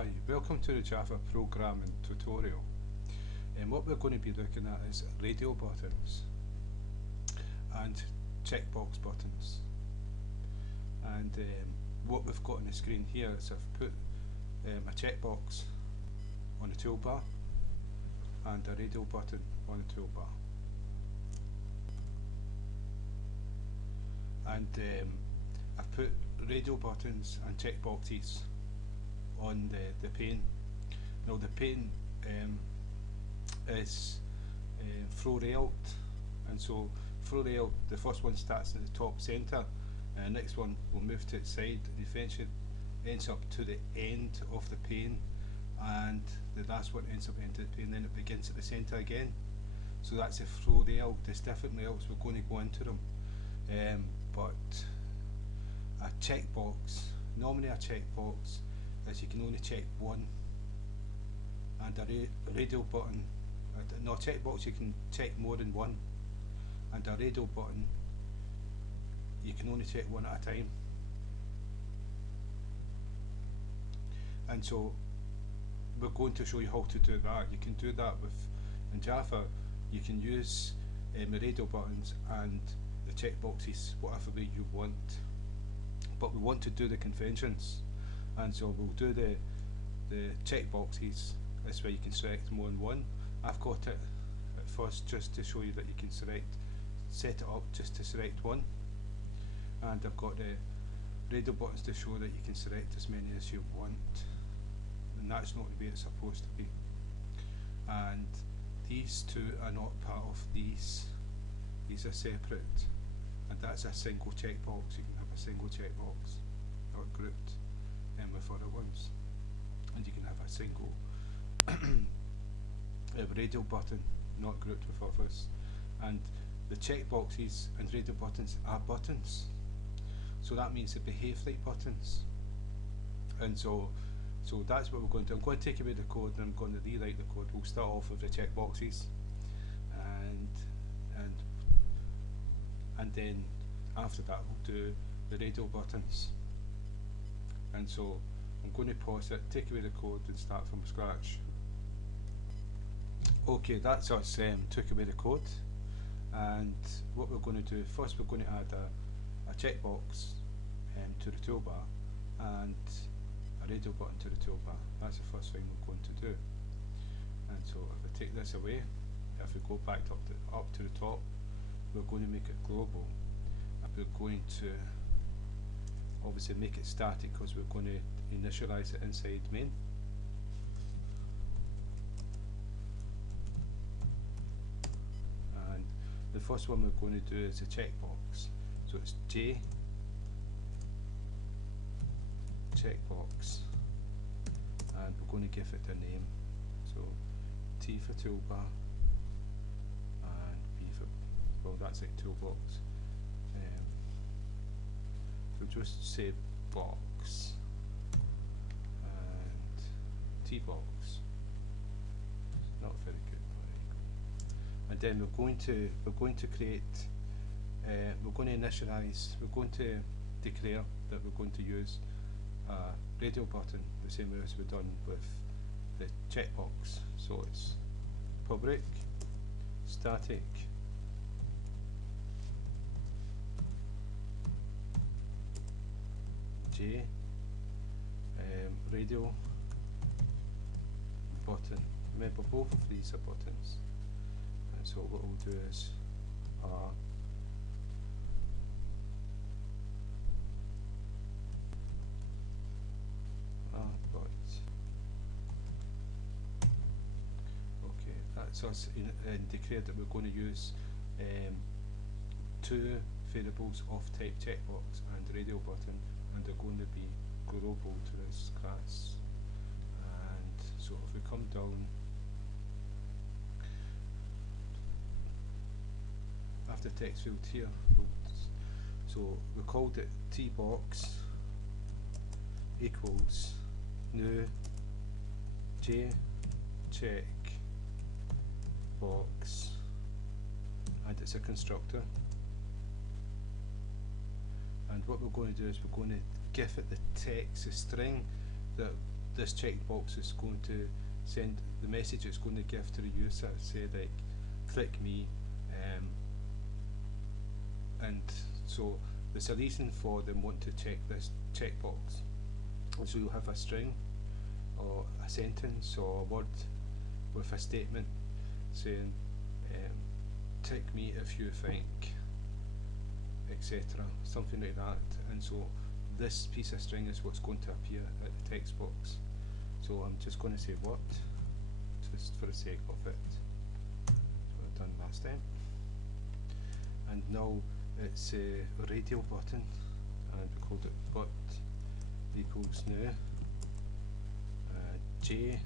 Hi, welcome to the Java programming tutorial. And what we're going to be looking at is radio buttons and checkbox buttons. And what we've got on the screen here is I've put a checkbox on the toolbar and a radio button on the toolbar. And I've put radio buttons and checkboxes on the pane. Now the pane is FlowLayout, and so FlowLayout, the first one starts at the top centre, and the next one will move to its side, and eventually ends up to the end of the pane, and the last one ends up into the pane, then it begins at the centre again. So that's a FlowLayout. There's different layouts, we're going to go into them, but a checkbox, normally a checkbox is you can only check one, and a radio button, no, a checkbox you can check more than one, and a radio button you can only check one at a time. And so we're going to show you how to do that. You can do that with, in Java you can use the radio buttons and the checkboxes whatever way you want, but we want to do the conventions. And so we'll do the checkboxes. This way you can select more than one. I've got it at first just to show you that you can set it up just to select one. And I've got the radio buttons to show that you can select as many as you want. And that's not the way it's supposed to be. And these two are not part of these. These are separate. And that's a single checkbox. You can have a single checkbox, not grouped with other ones, and you can have a single radio button not grouped with others. And the checkboxes and radio buttons are buttons, so that means they behave like buttons. And so that's what we're going to do. I'm going to take away the code and I'm going to rewrite the code. We'll start off with the checkboxes, and then after that we'll do the radio buttons. And so I'm going to pause it, take away the code and start from scratch. Okay, that's us took away the code, and what we're going to do, first we're going to add a checkbox to the toolbar and a radio button to the toolbar. That's the first thing we're going to do. And so if I take this away, if we go back up to the top, we're going to make it global, and we're going to obviously make it static because we're going to initialize it inside main. And the first one we're going to do is a checkbox. So it's J checkbox, and we're going to give it a name. So T for toolbar, and B for, well, that's like toolbox. We'll just say box and T-box. Not very good. And then we're going to create. We're going to initialize. We're going to declare that we're going to use a radio button the same way as we've done with the checkbox. So it's public static J radio button. Remember, both of these are buttons, and so what we'll do is okay, that's us declared that we're going to use two variables of type checkbox and radio button, and they're going to be global to this class. And so if we come down after text field here, so we called it tbox equals new j check box, and it's a constructor. And what we're going to do is we're going to give it the text, the string that this checkbox is going to send the message it's going to give to the user, say like click me, and so there's a reason for them want to check this checkbox. So you'll have a string or a sentence or a word with a statement saying tick me if you think, etc., something like that. And so this piece of string is what's going to appear at the text box. So I'm just going to say what, just for the sake of it. That's what I've done last time. And now it's a radio button, and we called it but equals new J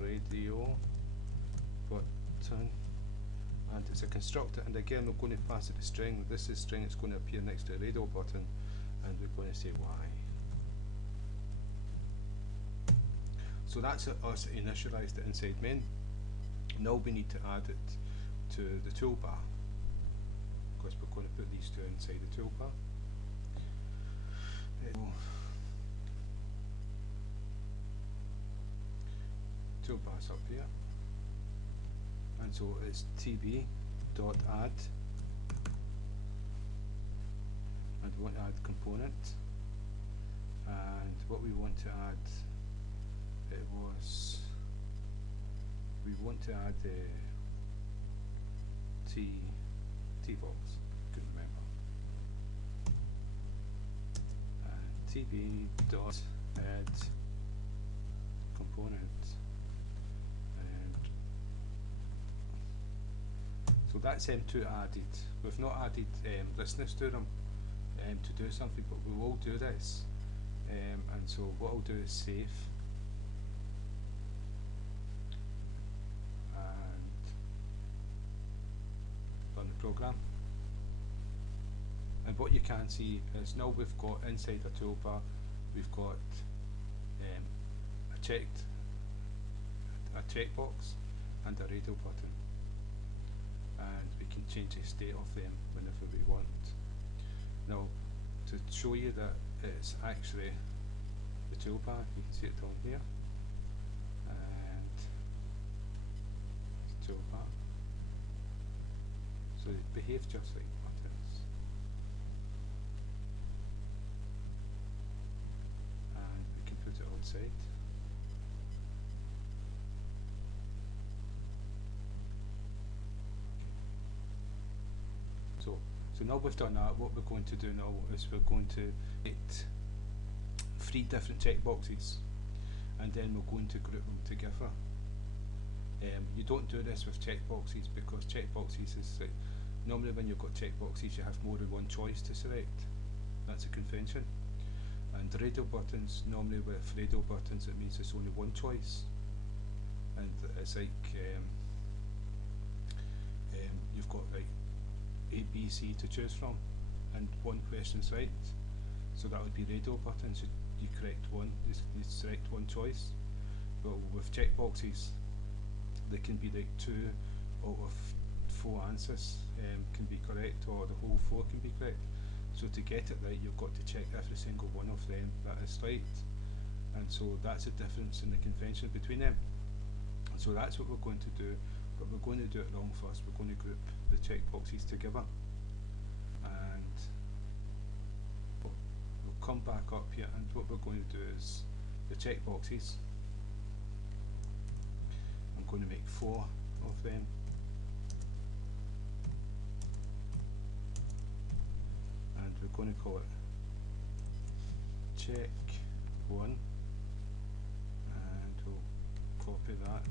radio button, and it's a constructor, and again we're going to pass it a string. This is string, it's going to appear next to the radio button, and we're going to say y. So that's us initialized it inside main. Now we need to add it to the toolbar, because we're going to put these two inside the toolbar. Toolbar's up here, and so it's tb.add, and we want to add component, and what we want to add, we want to add a t-box, couldn't remember, and tb.add component. So that's M2 added. We've not added listeners to them to do something, but we will do this. And so what I'll do is save, and run the program. And what you can see is now we've got inside the toolbar, we've got a checkbox and a radio button, and we can change the state of them whenever we want. Now, to show you that it's actually the toolbar, you can see it down here, and the toolbar. So they behave just like buttons, and we can put it outside. So now we've done that, what we're going to do now is we're going to create 3 different checkboxes, and then we're going to group them together. You don't do this with checkboxes, because checkboxes is like, normally when you've got checkboxes you have more than one choice to select. That's a convention. And radio buttons, normally with radio buttons it means it's only one choice, and it's like you've got like A, B, C to choose from, and one question's right. So that would be radio buttons. You correct one, you select one choice. But with checkboxes, they can be like 2 out of 4 answers can be correct, or the whole 4 can be correct. So to get it right, you've got to check every single one of them that is right. And so that's a difference in the convention between them. And so that's what we're going to do. But we're going to do it wrong first. We're going to group the checkboxes together, and we'll come back up here, and what we're going to do is the checkboxes, I'm going to make 4 of them, and we're going to call it check 1, and we'll copy that.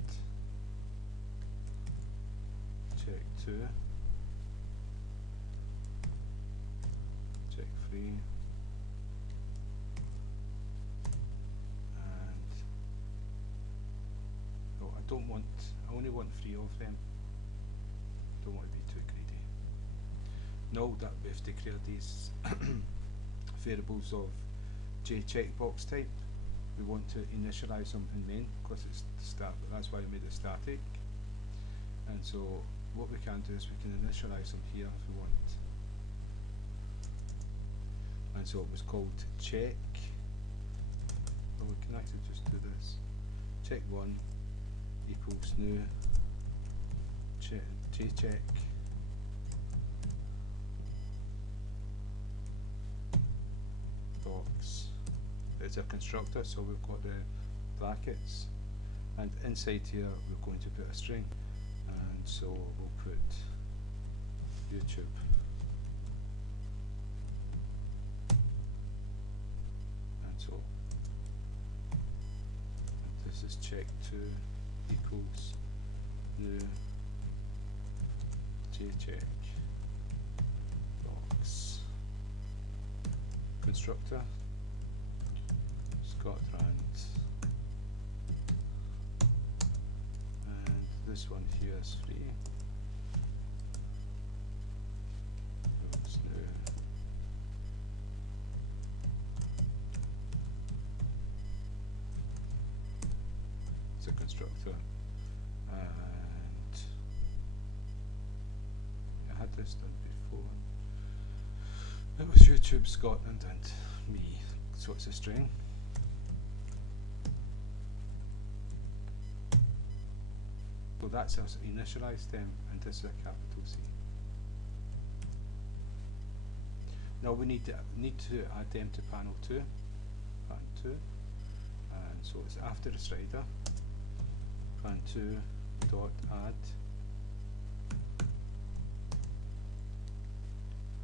Check 2, check 3, and oh, I only want 3 of them. Don't want to be too greedy. Now that we've declared these variables of JCheckbox type, we want to initialize them in main, because it's start. That's why I made it static. And so what we can do is we can initialize them here if we want. And so it was called check. Well, we can actually just do this. check 1 equals new jcheck box. It's a constructor, so we've got the brackets, and inside here we're going to put a string, and so we'll put YouTube. And so this is check2 equals new jcheck box constructor Scotland, and this one here is free. Equals new it's a constructor, and I had this done before. It was YouTube Scotland and me, so it's a string. So that's us initialized them, and this is a capital C. Now we need to add them to panel 2, and so it's after the slider, pan2 dot add,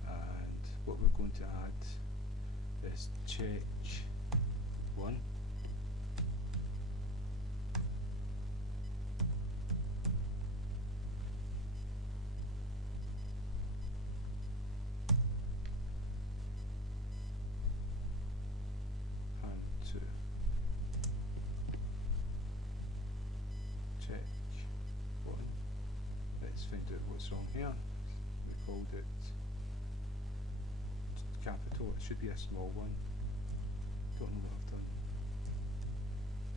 and what we're going to add is check 1. Let's find out what's wrong here. We called it capital. It should be a small one. Don't know what I've done.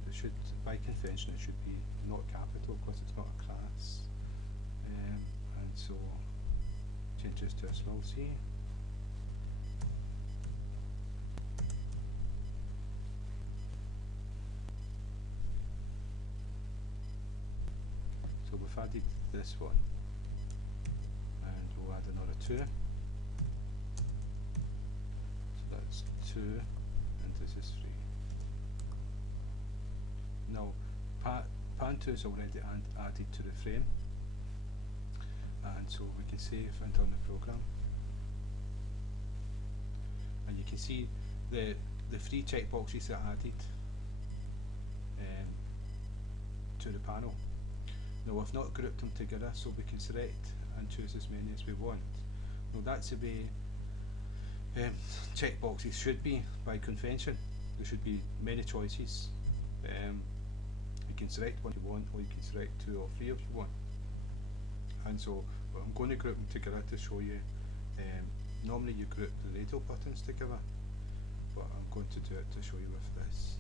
It should, by convention, it should be not capital because it's not a class. And so change this to a small c. So we've added this one, and we'll add another 2. So that's 2, and this is 3. Now, pan2 is already added to the frame, and so we can save and run the program. And you can see the 3 checkboxes are added to the panel. Now I've not grouped them together, so we can select and choose as many as we want. Now that's the way checkboxes should be by convention. There should be many choices. You can select one you want, or you can select 2 or 3 if you want. And so I'm going to group them together to show you. Normally you group the radial buttons together, but I'm going to do it to show you with this.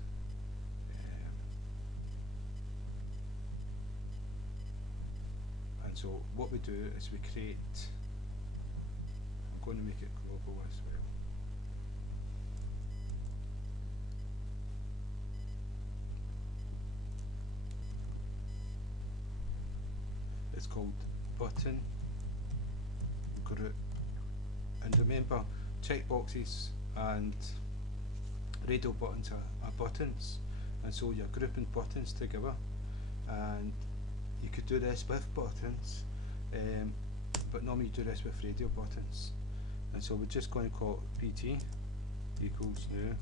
And so what we do is we create, I'm going to make it global as well. It's called button group, and remember checkboxes and radial buttons are buttons, and so you're grouping buttons together. And you could do this with buttons, but normally you do this with radial buttons. And so we're just going to call it pt equals new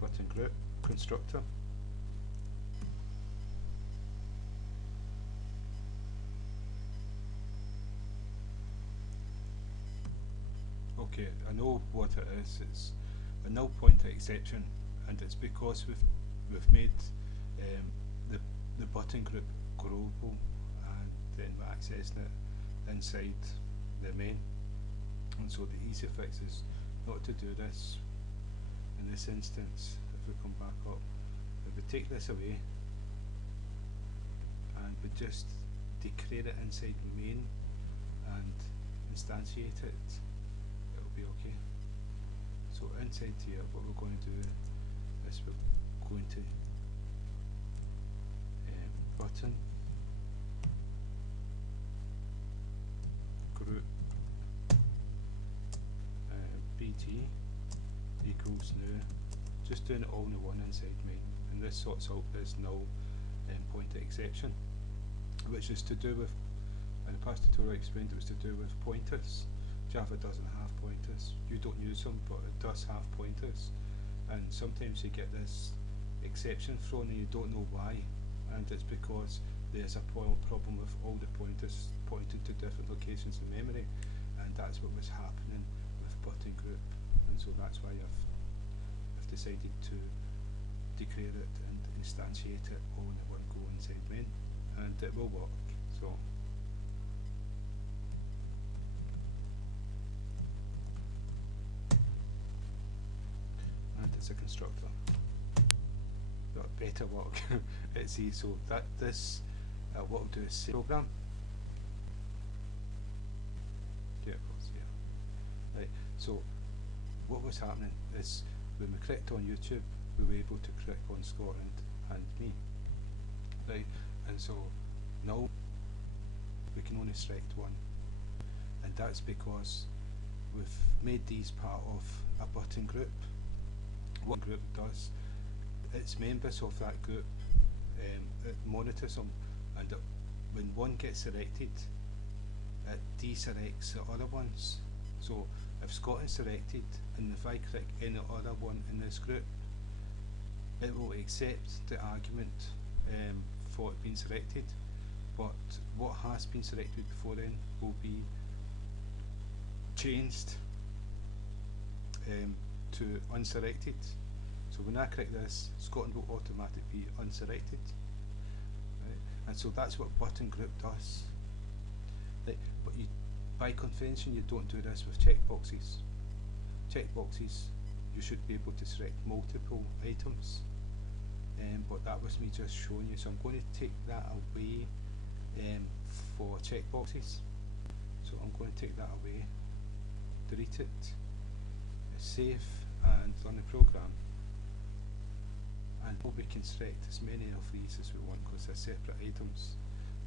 button group constructor. Okay, I know what it is. It's a null pointer exception, and it's because we've made the button group global, and then we're accessing it inside the main. And so the easy fix is not to do this in this instance. If we come back up, if we take this away and we just declare it inside the main and instantiate it, it'll be okay. So inside here, what we're going to do is we're going to button group BT equals new, just doing it all in the one inside main, and this sorts out this null pointer exception, which is to do with, in the past tutorial I explained it was to do with pointers. Java doesn't have pointers, you don't use them, but it does have pointers, and sometimes you get this exception thrown and you don't know why, and it's because there's a problem with all the pointers pointed to different locations in memory, and that's what was happening with ButtonGroup, and so that's why I've decided to declare it and instantiate it all in one go inside main, and it will work. So and it's a constructor that better work. It's easy. So that this what we'll do is save program. Yeah, of course, yeah. Right. So what was happening is when we clicked on YouTube, we were able to click on Scotland and me. Right, and so now we can only select one, and that's because we've made these part of a button group. What group does, it's members of that group, it monitors them, and when one gets selected, it deselects the other ones. So if Scott is selected, and if I click any other one in this group, it will accept the argument for it being selected, but what has been selected before then will be changed to unselected. So when I click this, Scotland will automatically be unselected, right? And so that's what ButtonGroup does. Right? But you, by convention, you don't do this with checkboxes. Checkboxes, you should be able to select multiple items, but that was me just showing you. So I'm going to take that away for checkboxes. So I'm going to take that away, delete it, save and run the program, and we can select as many of these as we want because they're separate items,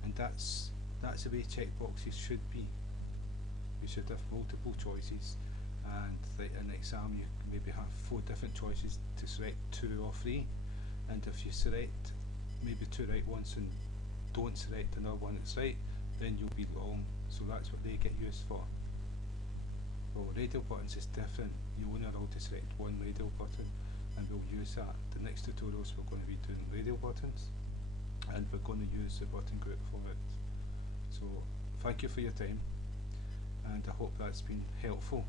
and that's the way checkboxes should be. You should have multiple choices, and in the exam you maybe have 4 different choices to select 2 or 3, and if you select maybe 2 right ones and don't select another one that's right, then you'll be wrong. So that's what they get used for. Well, radial buttons is different. You're only allowed to select one radial button, and we'll use that. The next tutorials we're going to be doing radial buttons, and we're going to use the button group for it. So thank you for your time, and I hope that's been helpful.